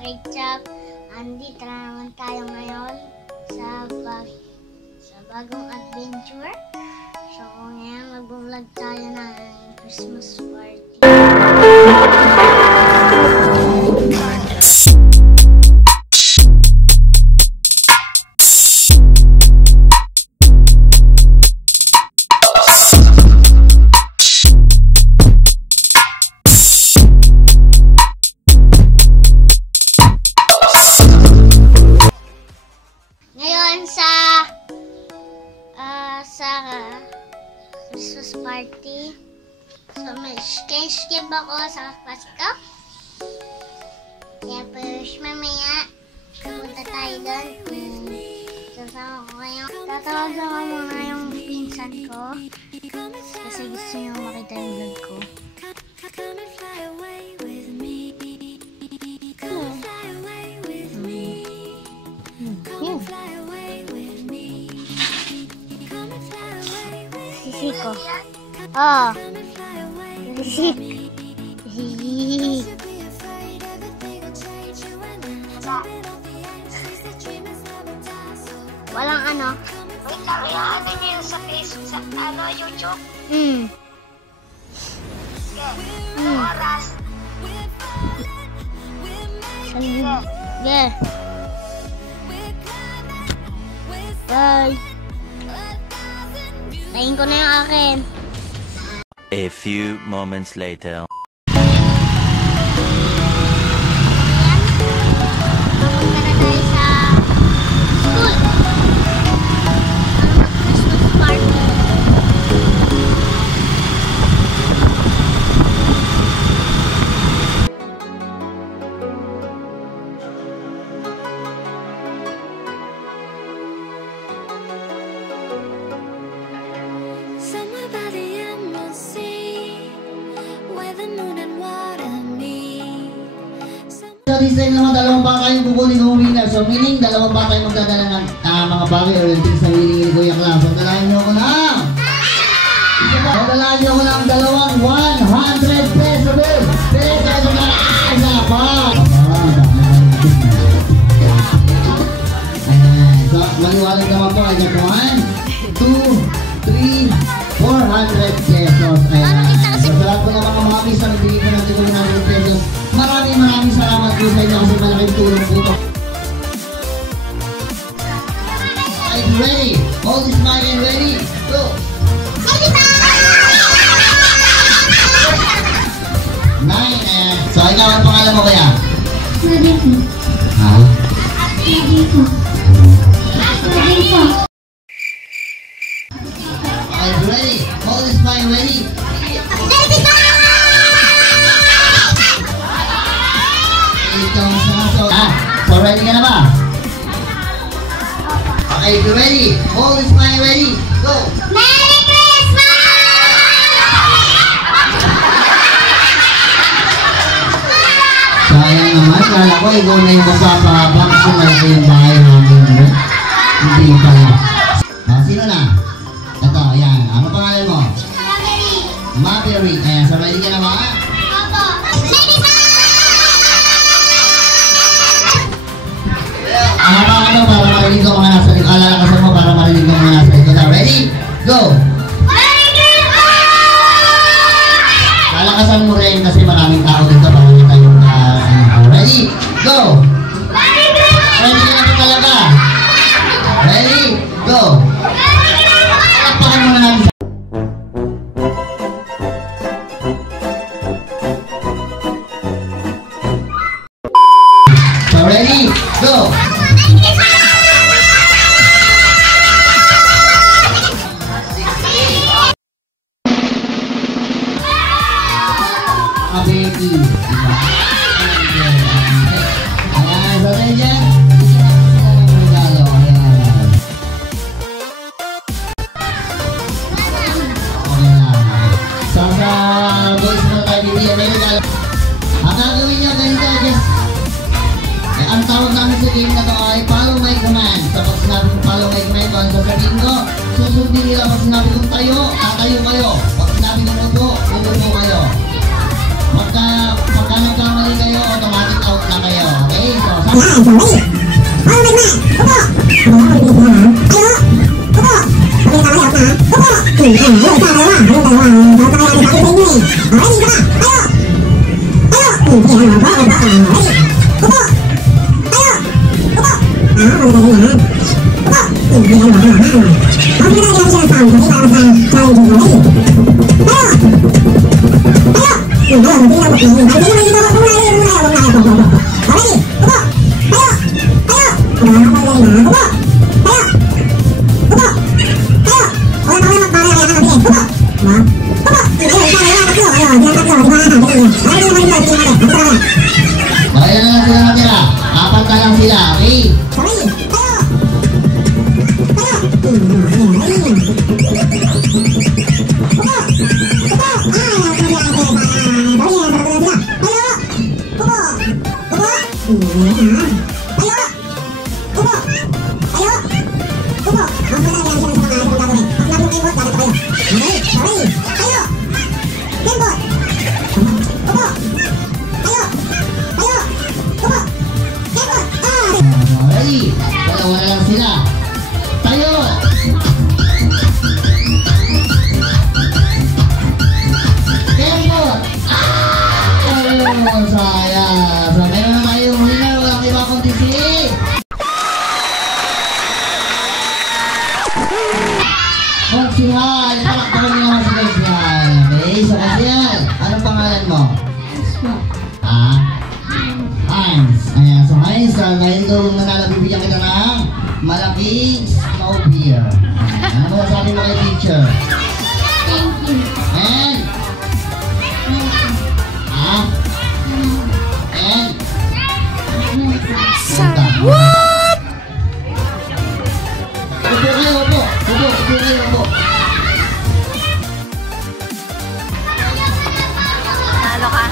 Ketchup. Andito na naman tayo ngayon sa bagong adventure. So ngayon mag-vlog tayo ng Christmas party. Christmas party. So, may skip ako sa Pasko. Tapos, mamaya, pumunta tayo doon. Sasama ko kayo. Tatawagan ko muna yung pinsan ko. Kasi gusto niyo makita yung vlog ko. Sisiko. Oh. Sisik. Walang ano. Wait lang, ano niyo sa Facebook, sa YouTube? Anong oras? Yeah. Bye. Tayin ko na yung akin. A few moments later. Pumunta na tayo sa school. Christmas party. Sa design naman, dalawang baka yung kukunin ng winner. So meaning, dalawang baka yung magdadala ng mga bagay or yung things na willing ni Kuya Clam. So dalahan nyo ko na! So dalahan nyo ko ng dalawang 100 peso bill! Peso na! Isa pa! So maliwanag naman po. Ayan, 1, 2, 3, 400 pesos. Ayan. So sa lahat po ng mga mabis na nagbigay ko natin ko 100 pesos. Maraming salamat po sa inyo kasi malaking tulong po ito. Are you ready? Hold this mic and ready? Go! Nine and... So ikaw, ang pangalan mo kaya? Nadiko. Ha? Nadiko. Nadiko. Are you ready? Hold this mic and ready? Nadiko! So ready ka na ba? Okay, if you're ready, hold this mic ready, go! Merry Christmas! Sayang naman, kala ko ikaw na yung magpapahabang kasi malaki yung bahay namin. Hindi pala. Sino na? Ito, ayan. Ano pangalan mo? Maberi. Ayan, so ready ka na ba? Ano para marinig ko mga nasa likod. Alalakas mo para marinig ko mga nasa likod. Ready? Go! Alakasan mo rin kasi maraming tao dito para kita yung ready? Go! Ready ka na po talaga? Ready? Go! Alakpakan mo na natin. So ready? Go! Abeki. Ayan, so tayo dyan. Regalo. Ayan. Okay lang. So sa boys mo tayo bibigyan may regalo. Ang gagawin nyo ganito, just ang tawag namin sa game na to ay follow my command. So pag sinabi kong follow my command, ang sasabihin ko, susundin nila. Pag sinabi kong tayo, tatayo kayo. Pag sinabi kong upo, upo kayo. Pagka nagkamali kayo, automatic out na kayo. Okay? Kaya na lang sila natira. Apat na lang sila. Okay? Ready? Dalawa na lang sila. Tayo! Kembot! Ayun! Sayang! So, meron na tayo huli na. Walang iba kundi si... Konsyal! Palakpakan niyo naman si Konsyal. Okay? So, Konsyal, anong pangalan mo? Heinz. Ayan, so Heinz, ngayon daw nanalabibigyan kita ng malaking snow beer. Ano ba sabi mo kay teacher? Thank you. And? And? What? Upo kayo, upo. Upo kayo, upo. Talo ka.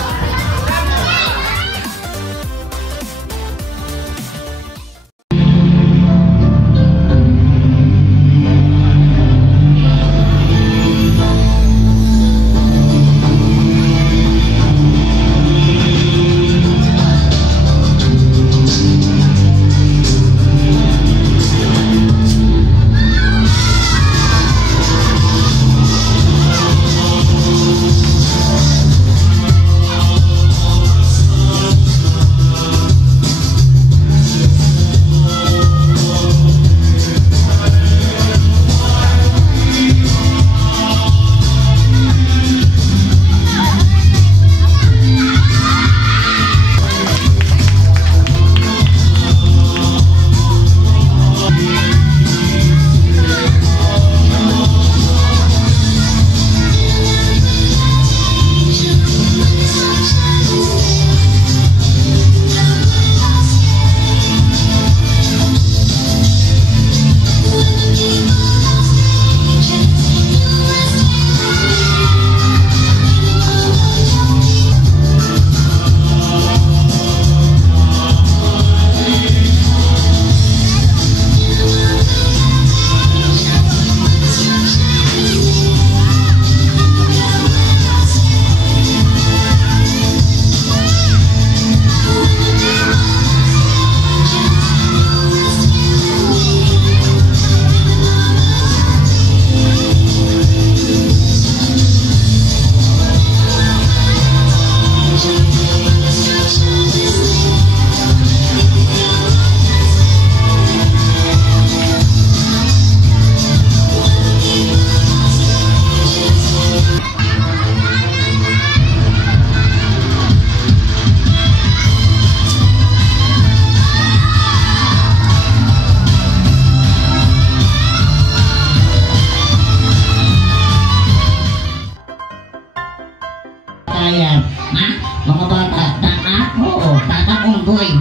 Ayan. Ha? Mga bata, tata? Oo, tata unggoy.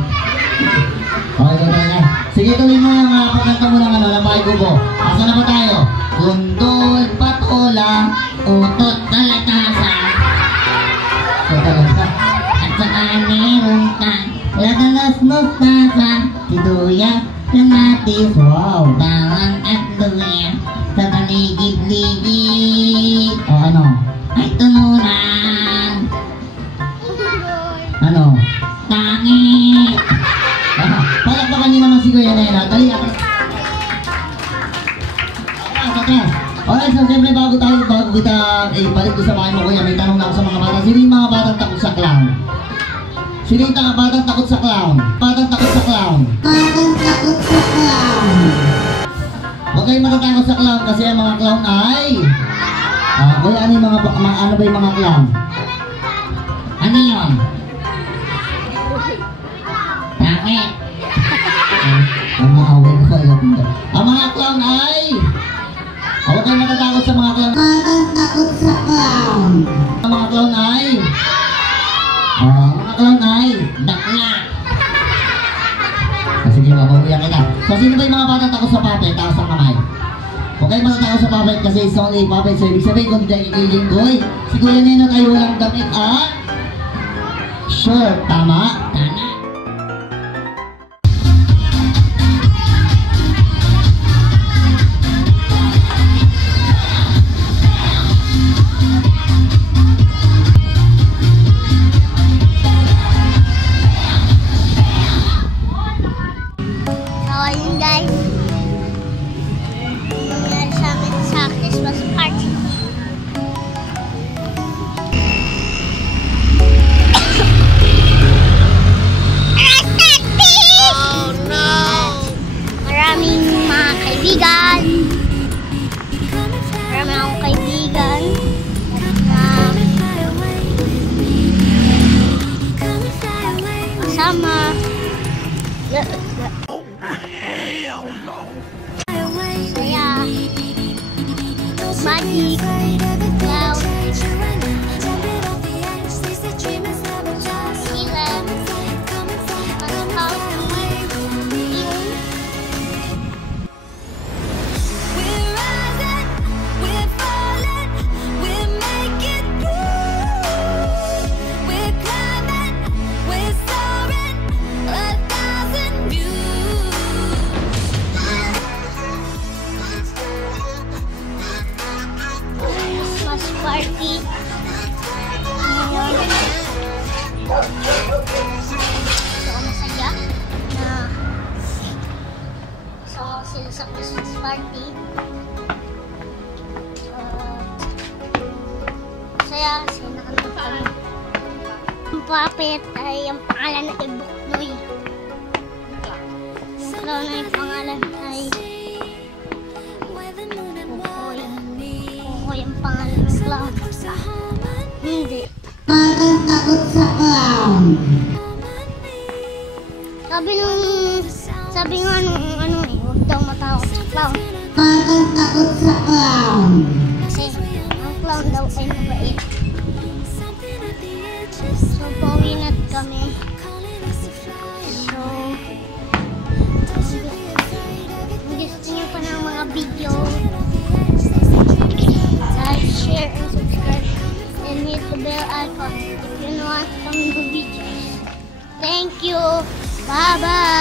Okay, na. Sige, tuloy mo yung pagkanta mo ng ng Bahay Kubo. Asa na ba tayo? Gundol, patola, utot, talatasan. At saka meron kang ladalas mustasa, sibuyas, kamatis, wow, bawang at luya, sa paligid-ligid. O ano? Ay tumunan. Ano? Tangit. Palakpakan niyo naman si Kuya Nena. Dali, atras. Atras. Alright, so siyempre bago kita balik ko sa bahay mo, Kuya, may tanong na ako sa mga bata. Sino yung mga batang takot sa clown? Sino yung batang takot sa clown? Batang takot sa clown. Batang takot sa clown. Huwag kayong matatakot sa clown kasi ang mga clown ay... Kuya, ano ba yung mga clown? Ano yun? Bakit? Ang mga away ko kayo. Ang mga clown ay... Huwag kayong matatakot sa mga clown. Batang takot sa clown. Ang mga clown ay... mga clown ay... Bakla. Sige, mababuyan kita. So, sino ba yung mga batang takot sa puppet? Taas ang kamay. Huwag kayong matatakot sa puppet kasi it's only puppet. So, ibig sabihin kung hindi ikiling koy, si Kuya Neno tayo walang damit at... Sure, tama? Tama. Magic, cloud, Ilan, party. So, masaya na kasama sila sa Christmas party. Masaya kasi nakanta kami. Ang puppet ay ang pangalan na Ibuknoy. Yung clown ay pangalan ay Kukoy ang pangalan ng clown. Hindi. Batang takot sa clown. Sabi nga nung huwag daw matakot sa clown. Batang takot sa clown. Kasi ang clown daw ay mabait. So, pauwi na kami. So, kung gusto niyo pa ng mga video, like, share, and subscribe. And hit the bell icon if you want some new videos. Thank you. Bye-bye.